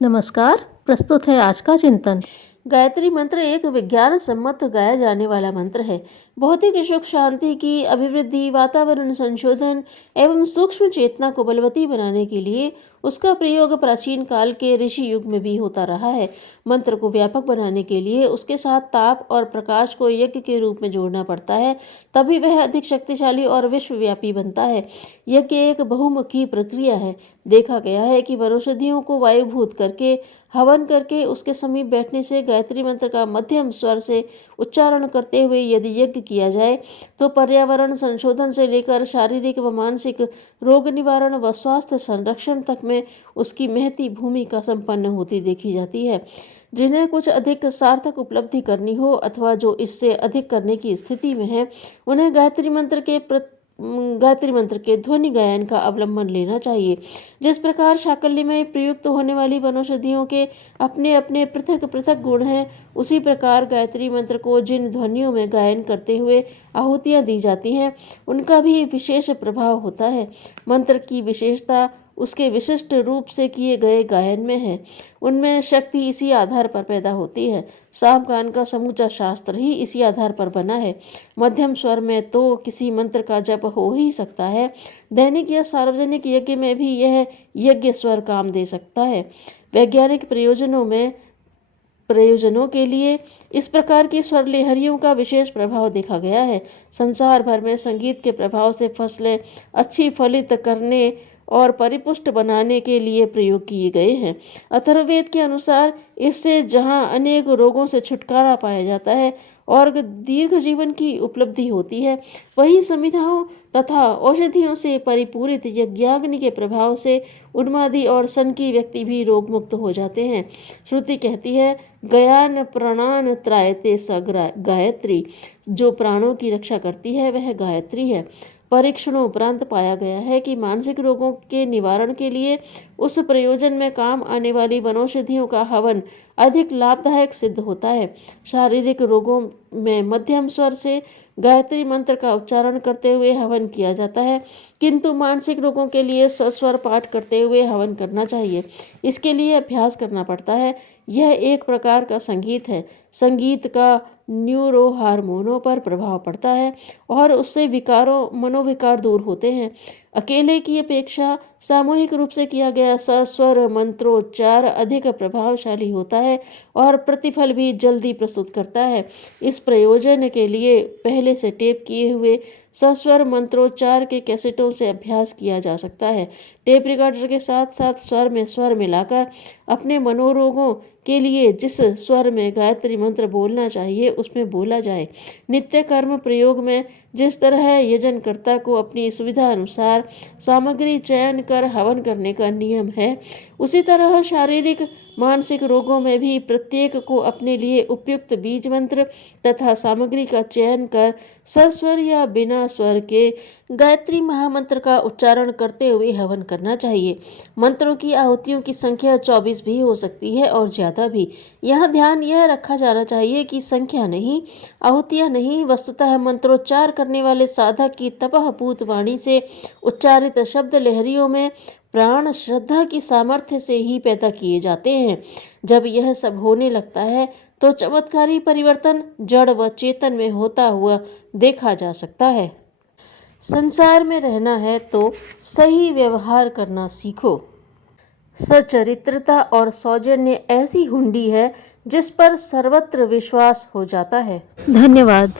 नमस्कार। प्रस्तुत है आज का चिंतन। गायत्री मंत्र एक विज्ञान सम्मत गाया जाने वाला मंत्र है। भौतिक सुख शांति की अभिवृद्धि, वातावरण संशोधन एवं सूक्ष्म चेतना को बलवती बनाने के लिए उसका प्रयोग प्राचीन काल के ऋषि युग में भी होता रहा है। मंत्र को व्यापक बनाने के लिए उसके साथ ताप और प्रकाश को यज्ञ के रूप में जोड़ना पड़ता है, तभी वह अधिक शक्तिशाली और विश्वव्यापी बनता है। यज्ञ एक बहुमुखी प्रक्रिया है। देखा गया है कि वनौषधियों को वायुभूत करके, हवन करके उसके समीप बैठने से, गायत्री मंत्र का मध्यम स्वर से उच्चारण करते हुए यदि यज्ञ किया जाए तो पर्यावरण संशोधन से लेकर शारीरिक व मानसिक रोग निवारण व स्वास्थ्य संरक्षण तक में उसकी महती भूमिका संपन्न होती देखी जाती है। जिन्हें कुछ अधिक सार्थक उपलब्धि करनी हो अथवा जो इससे अधिक करने की स्थिति में है, उन्हें गायत्री मंत्र के ध्वनि गायन का अवलंबन लेना चाहिए। जिस प्रकार शाकल्य में प्रयुक्त होने वाली वनौषधियों के अपने अपने पृथक पृथक गुण हैं, उसी प्रकार गायत्री मंत्र को जिन ध्वनियों में गायन करते हुए आहुतियाँ दी जाती हैं, उनका भी विशेष प्रभाव होता है। मंत्र की विशेषता उसके विशिष्ट रूप से किए गए गायन में है। उनमें शक्ति इसी आधार पर पैदा होती है। सामगान का समूचा शास्त्र ही इसी आधार पर बना है। मध्यम स्वर में तो किसी मंत्र का जप हो ही सकता है। दैनिक या सार्वजनिक यज्ञ में भी यह यज्ञ स्वर काम दे सकता है। वैज्ञानिक प्रयोजनों के लिए इस प्रकार की स्वर लहरियों का विशेष प्रभाव देखा गया है। संसार भर में संगीत के प्रभाव से फसलें अच्छी फलित करने और परिपुष्ट बनाने के लिए प्रयोग किए गए हैं। अथर्ववेद के अनुसार इससे जहाँ अनेक रोगों से छुटकारा पाया जाता है और दीर्घ जीवन की उपलब्धि होती है, वहीं संविधाओं तथा औषधियों से परिपूरित यज्ञाग्नि के प्रभाव से उन्मादी और सनकी व्यक्ति भी रोग मुक्त हो जाते हैं। श्रुति कहती है, गयान प्राणान त्रायते स गायत्री। जो प्राणों की रक्षा करती है वह गायत्री है। परीक्षणों उपरांत पाया गया है कि मानसिक रोगों के निवारण के लिए उस प्रयोजन में काम आने वाली वनौषधियों का हवन अधिक लाभदायक सिद्ध होता है। शारीरिक रोगों में मध्यम स्वर से गायत्री मंत्र का उच्चारण करते हुए हवन किया जाता है, किंतु मानसिक रोगों के लिए सस्वर पाठ करते हुए हवन करना चाहिए। इसके लिए अभ्यास करना पड़ता है। यह एक प्रकार का संगीत है। संगीत का न्यूरो हार्मोनों पर प्रभाव पड़ता है और उससे मनोविकार दूर होते हैं। अकेले की अपेक्षा सामूहिक रूप से किया गया सस्वर मंत्रोच्चार अधिक प्रभावशाली होता है और प्रतिफल भी जल्दी प्रस्तुत करता है। इस प्रयोजन के लिए पहले से टेप किए हुए सस्वर मंत्रोच्चार के कैसेटों से अभ्यास किया जा सकता है। टेप रिकॉर्डर के साथ साथ स्वर मिलाकर अपने मनोरोगों के लिए जिस स्वर में गायत्री मंत्र बोलना चाहिए उसमें बोला जाए। नित्य कर्म प्रयोग में जिस तरह यजनकर्ता को अपनी सुविधा अनुसार सामग्री चयन कर हवन करने का नियम है, उसी तरह शारीरिक मानसिक रोगों में भी प्रत्येक को अपने लिए उपयुक्त बीज मंत्र तथा सामग्री का चयन कर सस्वर या बिना स्वर के गायत्री महामंत्र का उच्चारण करते हुए हवन करना चाहिए। मंत्रों की आहुतियों की संख्या 24 भी हो सकती है और ज़्यादा भी। यहाँ ध्यान यह रखा जाना चाहिए कि संख्या नहीं, आहुतियाँ नहीं, वस्तुतः मंत्रोच्चार करने वाले साधक की तपःपूत वाणी से उच्चारित शब्द लहरियों में प्राण श्रद्धा की सामर्थ्य से ही पैदा किए जाते हैं। जब यह सब होने लगता है तो चमत्कारी परिवर्तन जड़ व चेतन में होता हुआ देखा जा सकता है। संसार में रहना है तो सही व्यवहार करना सीखो। सचरित्रता और सौजन्य ऐसी हुंडी है जिस पर सर्वत्र विश्वास हो जाता है। धन्यवाद।